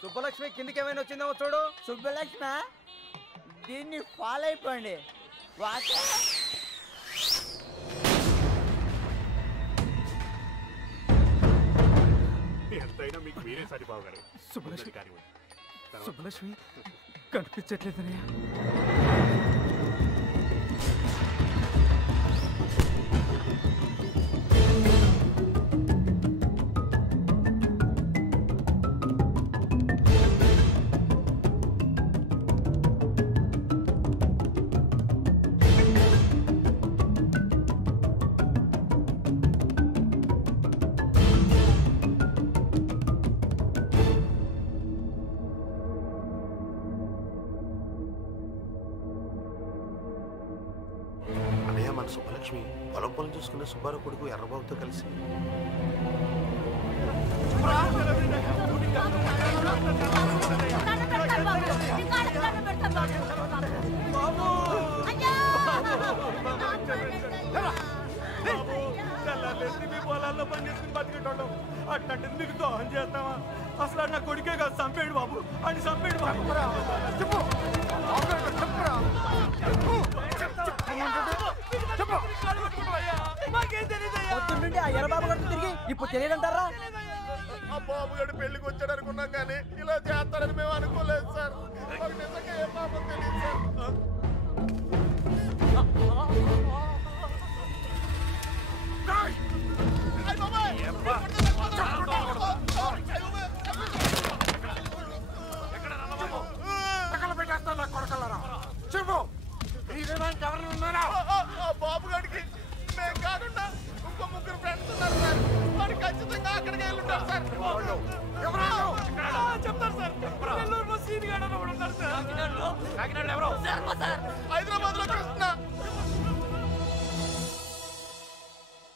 సుబ్బలక్ష్మి కిందికి ఏమైనా వచ్చిందేమో చూడు. సుబ్బలక్ష్మి దీన్ని ఫాలో అయిపోండి. ఎంతైనా మీకు మీరే సరిబాబు గారు. సుబ్బలక్ష్మి కనిపించట్లేదనయ్యా. సుబ్బలక్ష్మి పొలం పొలం చూసుకున్న సుబ్బారావు కొడుకు ఎర్రబాబుతో కలిసి పొలాల్లో పని చేసుకుని బతికేటోళ్ళం. అట్లాంటిది మీకు దోహం చేస్తావా? అసలు నా కొడుకే కాదు, చంపేడు బాబు అని చంపేడు బాబు. పొద్దుండి ఆ ఎర్రబాబు గారు తిరిగి ఇప్పుడు తెలియదంటారా? ఆ బాబు గారు పెళ్లికి వచ్చాడు అనుకున్నాం కానీ ఇలా చేస్తాడని మేము అనుకోలేదు సార్. నిజంగా ఏ పాపం తెలియదు సార్. చెప్పు ఎవరైనా ఉన్నారా? బాబు గారికి మేము కాకుండా ఇంకో ముగ్గురు ఫ్రెండ్స్ ఉన్నారు సార్. వాడు ఖచ్చితంగా అక్కడికి వెళ్ళి ఉంటారు సార్. చెప్తారు సార్. నెల్లూరులో సీన్ గాడు ఉన్నారు సార్. హైదరాబాద్ లో కృష్ణ.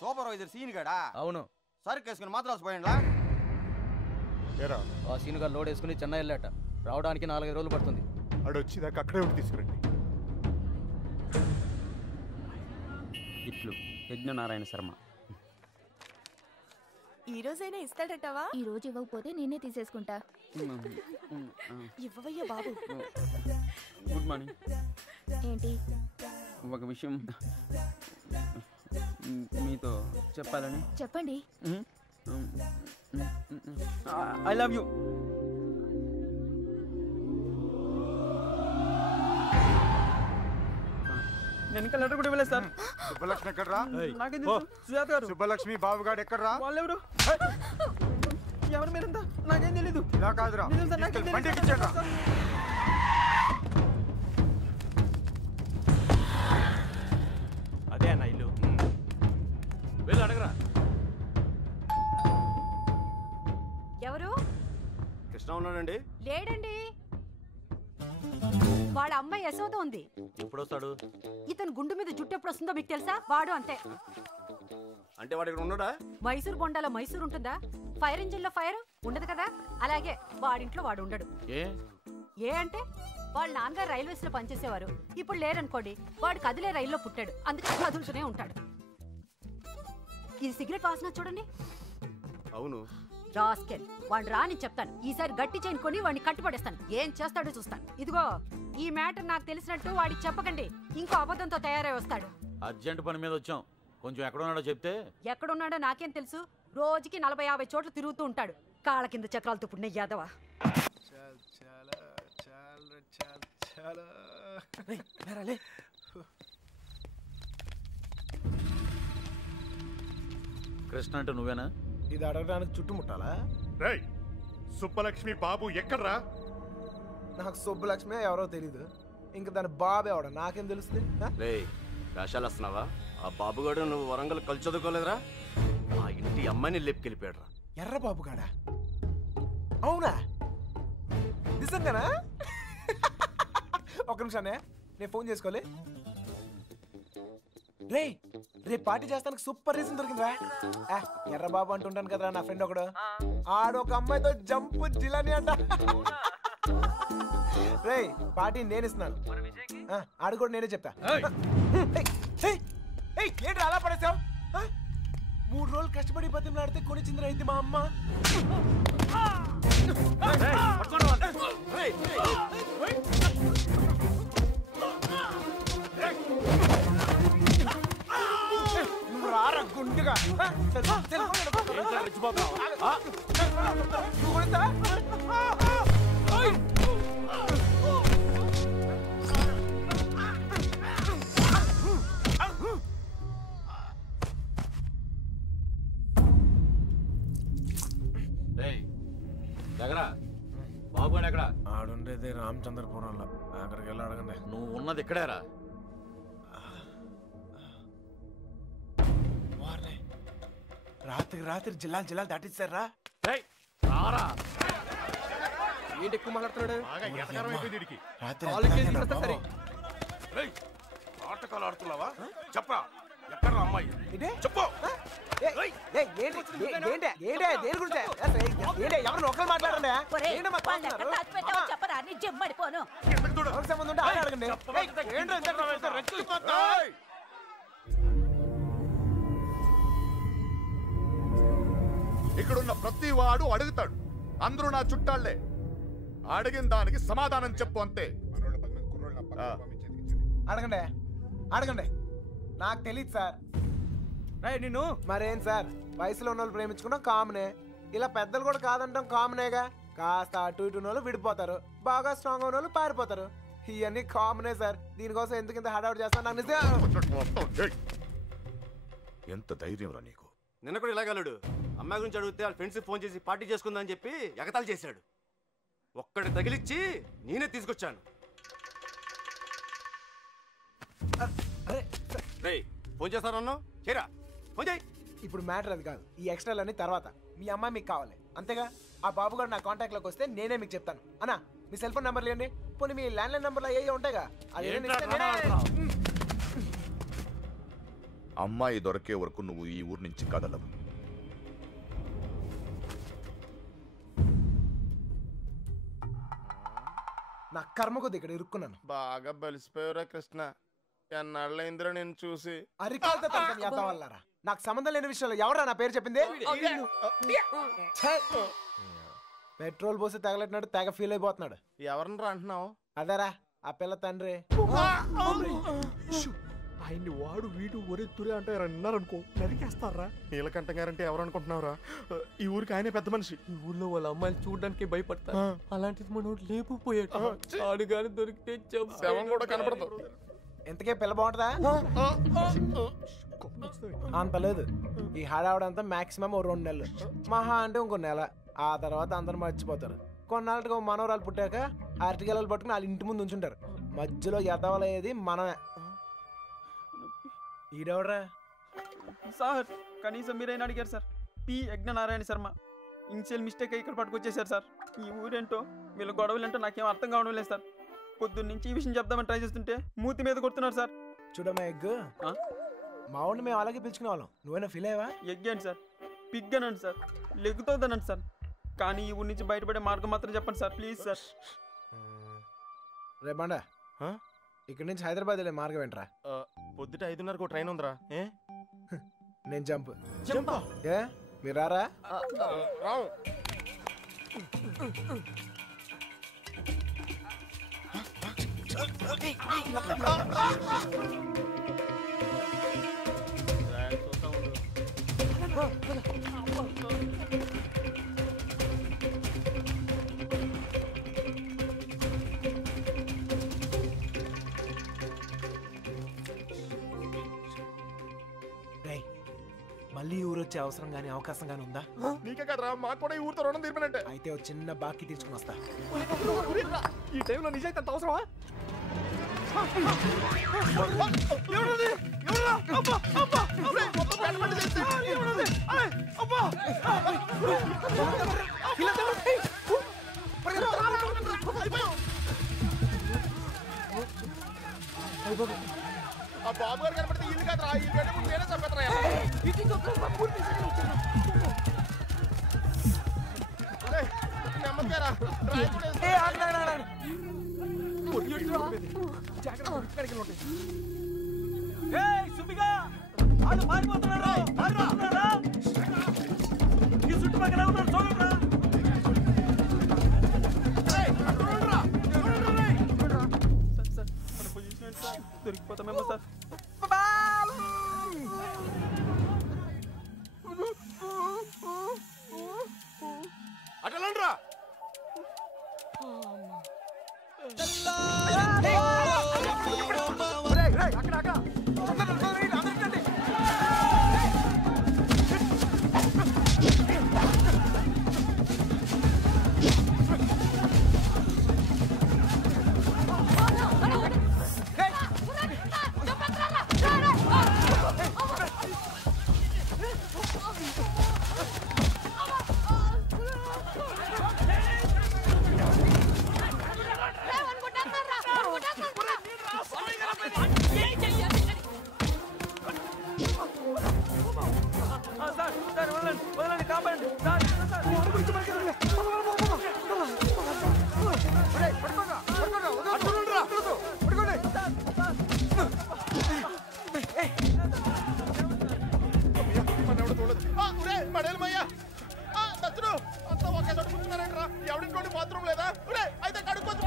Supervisor scene గడా? అవును. సరుకు వేసుకుని మాత్రాసు పోయిండ్లా? ఆ సీన్ గారు లోడ్ వేసుకుని చెన్నై వెళ్ళాట. రావడానికి 4-5 రోజులు పడుతుంది. అడు వచ్చేదాకా అక్కడే ఉండి తీసుకురండి. ఇట్లు యజ్ఞనారాయణ శర్మ. ఈ రోజైనా ఇస్తాడటవా? ఈ రోజు ఇవ్వకపోతే నేనే తీసేసుకుంటా. ఇవ్వవయ్యా బాబు. Good morning. ఏంటి? ఒక విషయం మీతో చెప్పాలని. చెప్పండి. I love you. నేను ఇంకా లెటర్ కూడా ఇవ్వలేదు సార్. సుబ్బలక్ష్మి ఎక్కడరా? నాకేం తెలుసు? సుజాత గారు. సుబ్బలక్ష్మి బాబుగాడు ఎక్కడరా? వాళ్ళెవరు? ఎవరు మీరంతా? నాకేం తెలీదు. ఇలా కాదురా, అదే అన్న ఇల్లు. వెళ్ళి అడగరా. ఎవరు? కృష్ణ ఉన్నాడండి? లేడండి. వాళ్ళ అమ్మాయి యశోద ఉంది. ఎప్పుడు వస్తాడు? ఇతను గుండు మీద జుట్టు ఎప్పుడు వస్తుందో మీకు తెలుసా? వాడు అంతే. అంటే వాడు ఇక్కడ ఉన్నాడా? మైసూర్ బొండాలో మైసూర్ ఉంటుందా? ఫైర్ ఇంజిన్ లో ఫైర్ ఉండదు కదా, అలాగే వాడింట్లో వాడు ఉండడు. ఏ అంటే వాళ్ళ నాన్నగారు రైల్వేస్ లో పనిచేసేవారు. ఇప్పుడు లేరనుకోండి, వాడు కదిలే రైల్లో పుట్టాడు, అందుకే కదులుతూనే ఉంటాడు. ఇది సిగరెట్ వాసన చూడండి. అవును. రాస్కెల్, వాడు రాని చెప్తాను. ఈసారి గట్టి చైన్ కొని వాడిని కట్టుపడేస్తాను. ఏం చేస్తాడో చూస్తాను. ఇదిగో ఈ మ్యాటర్ నాకు తెలిసినట్టు వాడికి చెప్పకండి, ఇంకో అబద్ధంతో తయారై వస్తాడు. అర్జెంట్ పని మీద వచ్చాం, కొంచెం ఎక్కడున్నాడో చెప్తే. ఎక్కడున్నాడో నాకేం తెలుసు? రోజుకి 40-50 చోట్ల తిరుగుతూ ఉంటాడు. కాళ్ళ కింద చక్రాలతో పుట్టిన యాదవా. కృష్ణ అంటే నువ్వేనా? ఇది అడగడానికి చుట్టుముట్టాలా? రేయ్, సుబ్బలక్ష్మి బాబు ఎక్కడ్రా? నాకు సుబ్బలక్ష్మి ఎవరో తెలీదు, ఇంకా దాని బాబు ఎవడ నాకేం తెలుస్తుంది? వేషాలు వస్తున్నావా? ఆ బాబుగాడు నువ్వు వరంగల్ కలిసి చదువుకోలేదురా? ఆ ఇంటి అమ్మాయిని లేపుకెళ్ళిపోయాడురా. ఎర్ర బాబుగాడా? అవునా? నిజంగానా? ఒక నిమిషానే, నేను ఫోన్ చేసుకోలే. రేపు పార్టీ చేస్తానికి సూపర్ రీజన్ దొరికిందిరా. ఎర్రబాబు అంటుంటాను కదరా నా ఫ్రెండ్ ఒకడు, ఆడొక అమ్మాయితో జంపు జిలాని అంట. రే పార్టీ నేను ఇస్తున్నాను, ఆడు కూడా నేనే చెప్తా. ఏంటి అలా పడేసావు? 3 రోజులు కష్టపడి బతిమలాడితే కొనిచ్చింది రైతు మా అమ్మ. గుండుగా బాబుగాడు ఎక్కడ? ఆడుండేది రామచంద్రపురంలో. అక్కడికి వెళ్ళి అడగండి. నువ్వు ఉన్నది ఇక్కడేరా? రాత్రి జిల్లాలు దాటిస్తారా? ఏంటి ఎక్కువ మాట్లాడుతున్నాడు? ఆటకాలు ఆడుతున్నావా? చెప్పరా ఎక్కడ అమ్మాయి? చెప్పు. ఎవరు ఒకరు మాట్లాడండి. చెప్పరా నీ జమ్మడిపోను. సంబంధం ఉంటే ఆడ అడగండి. ఇక్కడున్న ప్రతి వాడు అడుగుతాడు. అందరూ నా చుట్టాళ్లే. అడిగిన దానికి సమాధానం చెప్పు అంతే. అడగండి. నాకు తెలియదు సార్. నిన్ను మరేం సార్, వయసులో ఉన్న వాళ్ళు ప్రేమించుకున్నాం కామనే. ఇలా పెద్దలు కూడా కాదంటాం కామనేగా. కాస్త అటు ఇటు వాళ్ళు విడిపోతారు, బాగా స్ట్రాంగ్ ఉన్న వాళ్ళు పారిపోతారు. ఇవన్నీ కామనే సార్. దీనికోసం ఎందుకు ఇంత హడావుడి చేస్తాను? నాకు ఎంత ధైర్యం రా నీకు? నిన్న కూడా ఇలాగలడు. అమ్మాయి గురించి అడిగితే వాళ్ళ ఫ్రెండ్స్ ఫోన్ చేసి పార్టీ చేసుకుందని చెప్పి ఎగతాలు చేశాడు. ఒక్కడి తగిలిచ్చి నేనే తీసుకొచ్చాను. ఫోన్ చేస్తానన్నా చేరా, ఫోన్ చేయి. ఇప్పుడు మ్యాటర్ అది కాదు. ఈ ఎక్స్ట్రాలన్నీ తర్వాత. మీ అమ్మాయి మీకు కావాలి అంతేగా. ఆ బాబు గారు నా కాంటాక్ట్ లోకి వస్తే నేనే మీకు చెప్తాను. అన్నా మీ సెల్ ఫోన్ నెంబర్లు ఇవ్వండి. పోనీ మీ ల్యాండ్లైన్ నెంబర్లు అయ్యే ఉంటాయిగా. అమ్మాయి దొరికే వరకు నువ్వు ఈ ఊరు నుంచి కదలవు. నా కర్మ కొద్ది ఇక్కడ ఇరుక్కున్నాను. బాగా బలిసిపోయారా కృష్ణ? ఎన్నాళ్ళైందిరా నేను చూసి. అరికాలతో నాకు సంబంధం లేని విషయంలో ఎవరా నా పేరు చెప్పింది? పెట్రోల్ పోసి తగలెట్టినాడు, తెగ ఫీల్ అయిపోతున్నాడు. ఎవరిని అంటున్నావు? అదేరా ఆ పిల్ల తండ్రి. ఆయన్ని వాడు వీడు ఒరే తురే అంటే అన్నారనుకో నరికేస్తారా. నీలకంఠ గారంటే ఎవరు అనుకుంటున్నావురా? ఈ ఊరికి ఆయనే పెద్ద మనిషి. ఈ ఊర్లో వాళ్ళ అమ్మాయిలు చూడడానికి భయపడతా. అలాంటిది మనోడు లేపుపోయాడు. ఆడు గాని దొరికితే శవం కూడా కనపడదు. ఎంతకే పిల్ల బాగుంటుందా? అంత లేదు. ఈ హడావడంతా మాక్సిమం 2 నెలలు, మహా అంటే ఇంకో నెల. ఆ తర్వాత అందరు మర్చిపోతారు. కొన్నాళ్ళకి మనవరాలు పుట్టాక అరటిగెలలు పట్టుకుని వాళ్ళ ఇంటి ముందు ఉంచుంటారు. మధ్యలో ఎదవలయ్యేది మనమే. ఈడెవడరా సార్? కనీసం మీరైనా అడిగారు sir. P Yagnanarayana Sharma. Initial mistake ఇక్కడ పట్టుకొచ్చేసారు సార్. ఈ ఊరేంటో వీళ్ళ గొడవలేంటో నాకేం అర్థం కావడం లేదు సార్. పొద్దున్న నుంచి ఈ విషయం చెప్దామని ట్రై చేస్తుంటే మూతి మీద కొడుతున్నారు సార్. చూడమ్మా ఎగ్, మా ఊళ్ళో మేము అలాగే పిలుచుకునే వాళ్ళం. నువ్వైనా ఫీల్ అయ్యావా? ఎగ్ అండి సార్, పిగ్ అనండి సార్, లెగ్గుతోందనండి సార్. కానీ ఈ ఊరి నుంచి బయటపడే మార్గం మాత్రం చెప్పండి సార్, ప్లీజ్ సార్. రేపండా ఇక్కడ నుంచి హైదరాబాద్ వెళ్ళే మార్గం ఏంట్రా? పొద్దుట 5:30కు ట్రైన్ ఉందిరా. నేను జంప్. ఏ మీరు రారా? రావు. మళ్ళీ ఊరు వచ్చే అవసరం గానీ అవకాశం గానీ ఉందా? నీకే కదరా, మాకు కూడా ఈ ఊరితో రుణం తీర్పినంటే. అయితే ఒక చిన్న బాకీ తీసుకుని వస్తా. ఈ టైంలో నిజాయితీ అంత అవసరమా? ఆ బాబు గారు కనపడితే ఇల్లు కదరా, ఈ గడ్డ ముందు నేనే చంపేతరా. నెమ్మదిగారా. ఈ చుట్టుపక్కల ఉన్నారు చూడండి. దొరికిపోతామేమో సార్. అటలండ్రా. వదలండి, కాపాడండి సార్. ఎవరింటి బాత్రూమ్ లేదా అయితే కడుక్కొచ్చి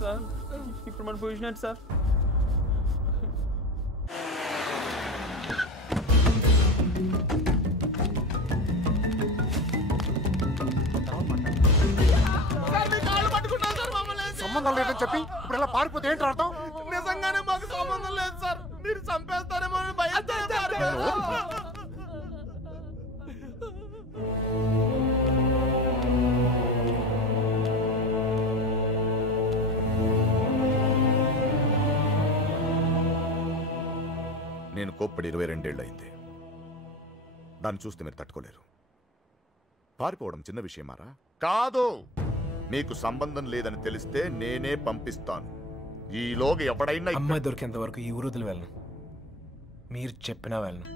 సార్ ఇప్పుడు మన పొజిషన్ ఏంటి సార్? సంబంధం లేదని చెప్పి ఇప్పుడు ఇలా పారిపోతే ఏంటి అర్థం? నిజంగానే మాకు సంబంధం లేదు సార్, మీరు చంపేస్తారేమో అని భయంతో నేను కోప్పడి 22 ఏళ్ళు అయింది. దాన్ని చూస్తే మీరు తట్టుకోలేరు. పారిపోవడం చిన్న విషయమారా? కాదు. మీకు సంబంధం లేదని తెలిస్తే నేనే పంపిస్తాను. ఈలోగా ఎవడైనా అమ్మాయి దొరికేంత వరకు ఈ ఊరు వదిలి వెళ్ళను. మీరు చెప్పినా వెళ్ళను.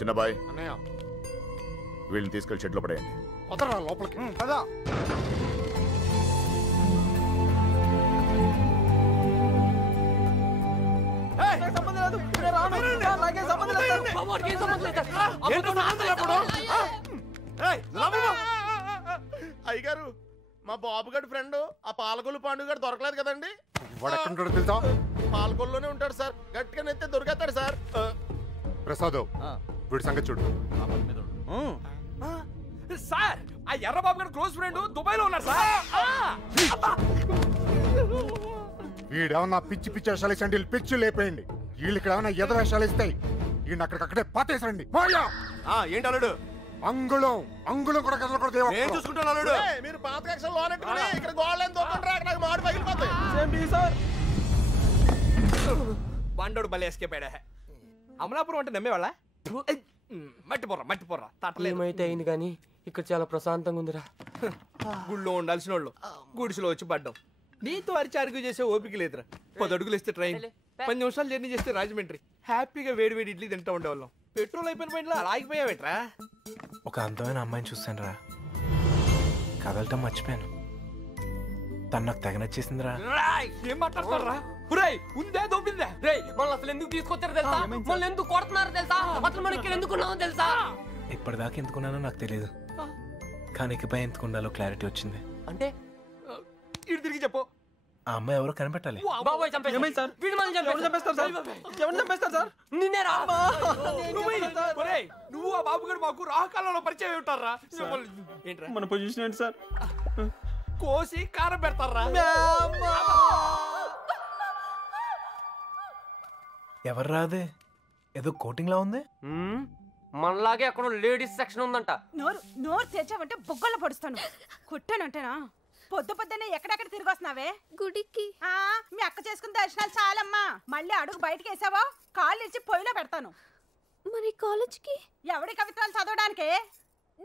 చిన్నబాయ్, అన్నయ్య వీళ్ళని తీసుకెళ్లి షెడ్లో పడేయండి. వదరా లోపలికి కదా. అయ్యగారు, మా బాబుగాడి ఫ్రెండ్ ఆ పాలకొల్లు పాండు గారు దొరకలేదు కదండి. వాడు ఎక్కడ ఉంటాడో తెలుసా? పాలకొల్లోనే ఉంటాడు సార్. గట్టిగా నెత్తే దొరికేస్తాడు సార్. ప్రసాద్ వీడి సంగతి చూడు. సార్ ఆ ఎర్రబాబు గారు క్లోజ్ ఫ్రెండ్ దుబాయ్ లో ఉన్నారు సార్. వీడేమన్నా పిచ్చి పిచ్చి వేషాలు ఇచ్చండి, పిచ్చి లేపేయండి. వీళ్ళు ఇక్కడ ఏమన్నా ఎద వేషాలు ఇస్తాయి. వీడిని అక్కడికక్కడే పాతేసండి. ఏంటి అల్లుడు? అంగుళం కూడా కదలకూడదు. నేను చూసుకుంటాను అల్లుడు. మీరు పాత కక్షలు లోనెట్టుకుని ఇక్కడ గోడలేని దొక్కండి, నాకు మాడు పగిలిపోతాయి. బండోడు భలే ఎస్కేపాడా. అమలాపురం అంటే నమ్మేవాళ్ళ? మట్టిపోర్రా ఏమైతే అయింది కానీ ఇక్కడ చాలా ప్రశాంతంగా ఉందిరా. గుళ్ళో ఉండాల్సిన వాళ్ళు గుడిసెలో వచ్చి పడ్డాం. నీతో అరిచి అరుగు చేసే ఓపిక లేదురా. 10 అడుగులు ఇస్తే ట్రైన్, 10 నిమిషాలు జర్నీ చేస్తే రాజమండ్రి. హ్యాపీగా వేడి వేడి ఇడ్లీ తింటూ ఉండేవాళ్ళం. పెట్రోల్ అయిపోయిన బండిలో అలా ఆగిపోయావేట్రా? ఒక అందమైన అమ్మాయిని చూస్తాను రా, కదలటం మర్చిపోయాను. తను నాకు తెగ నచ్చేసిందిరా. ఏం మాట్లాడతారా? ఉందే దొబ్బిందా? మనల్ని అసలు ఎందుకు తీసుకొచ్చారో తెలుసా? మనల్ని ఎందుకు కొడుతున్నారో తెలుసా? అసలు మనం ఇక్కడ ఎందుకున్నామో తెలుసా? ఇప్పటిదాకా ఎందుకున్నానో నాకు తెలియదు, కానీ ఇకపై ఎందుకుండాలో క్లారిటీ వచ్చింది. అంటే ఇటు తిరిగి చెప్పు. ఆ అమ్మాయి ఎవరో కనిపెట్టాలి. నువ్వు ఆ బాబు గారు మాకు రాహకాలంలో పరిచయం ఉంటారా? ఏంట్రా మన పొజిషన్ ఏంటి సార్? కోసి కారం పెడతారా? ఎవరు రాదే? ఏదో కోటింగ్ లా ఉంది. మనలాగే అక్కడ లేడీస్ సెక్షన్ ఉందంట. నోరు తెచ్చావంటే బొగ్గల్లో పడుస్తాను. కొట్టానంటేనా? పొద్దున్నే ఎక్కడెక్కడ తిరిగి వస్తున్నావే? గుడికి. మీ అక్క చేసుకున్న దర్శనాలు చాలమ్మా. మళ్ళీ అడుగు బయటకు వేసావో కాళ్ళు ఇచ్చి పొయ్యిలో పెడతాను. మరి కాలేజ్కి ఎవడి కవిత్వాలు చదవడానికే?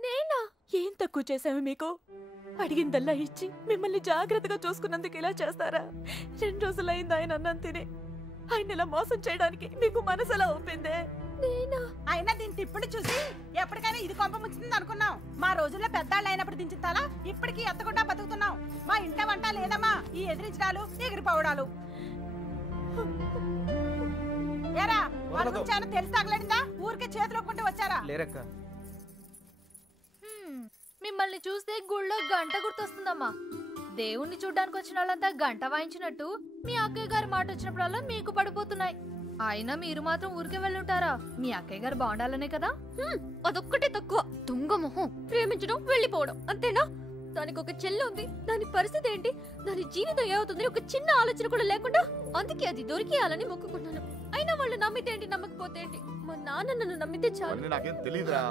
నేనా? ఏం తక్కువ చేసాము మీకు? అడిగిందల్లా ఇచ్చి మిమ్మల్ని జాగ్రత్తగా చూసుకున్నందుకు ఇలా చేస్తారా? 2 రోజులైంది ఆయన అన్నం తిని. ఆయన ఇలా మోసం చేయడానికి మీకు మనసు ఎలా ఒప్పిందే? అయినా దీని తిప్పుడు చూసి ఎప్పటికైనా ఇది కొంప ముంచుతుంది అనుకున్నాం. మా రోజుల్లో పెద్దాళ్ళు అయినప్పుడు దించిన తల ఇప్పటికీ ఎత్తకుండా బతుకుతున్నాం. మా ఇంట వంట లేదమ్మా ఈ ఎదిరించడాలు ఎగిరిపోవడాలు. ఏరా వాళ్ళ గురించి ఏమైనా తెలిసి తగలడిందా? ఊరికే చేతులు ఒప్పుకుంటూ వచ్చారా? లేరక్క. మిమ్మల్ని చూస్తే గుళ్ళో గంట గుర్తొస్తుందమ్మా. దేవుణ్ణి చూడ్డానికి వచ్చిన వాళ్ళంతా గంట వాయించినట్టు మీ అక్కయ్య గారి మాట వచ్చినప్పుడల్లా మీకు పడిపోతున్నాయి. అయినా మీరు మాత్రం ఊరికే వెళ్ళుంటారా? మీ అక్కయ్య గారు బాగుండాలనే కదా. అదొక్కటే తక్కువ. తుంగమొహం. ప్రేమించడం వెళ్ళిపోవడం అంతేనా? దానికి ఒక చెల్లి ఉంది. దాని పరిస్థితి ఏంటి? దాని జీవితం ఏమవుతుంది? ఒక చిన్న ఆలోచన కూడా లేకుండా. అందుకే అది దొరికేయాలని మొక్కుకున్నాను. అయినా వాళ్ళు నమ్మితే ఏంటి, నమ్మకపోతే ఏంటి? మా నాన్న నన్ను నమ్మితే చాలు. నాకేం తెలీదురా.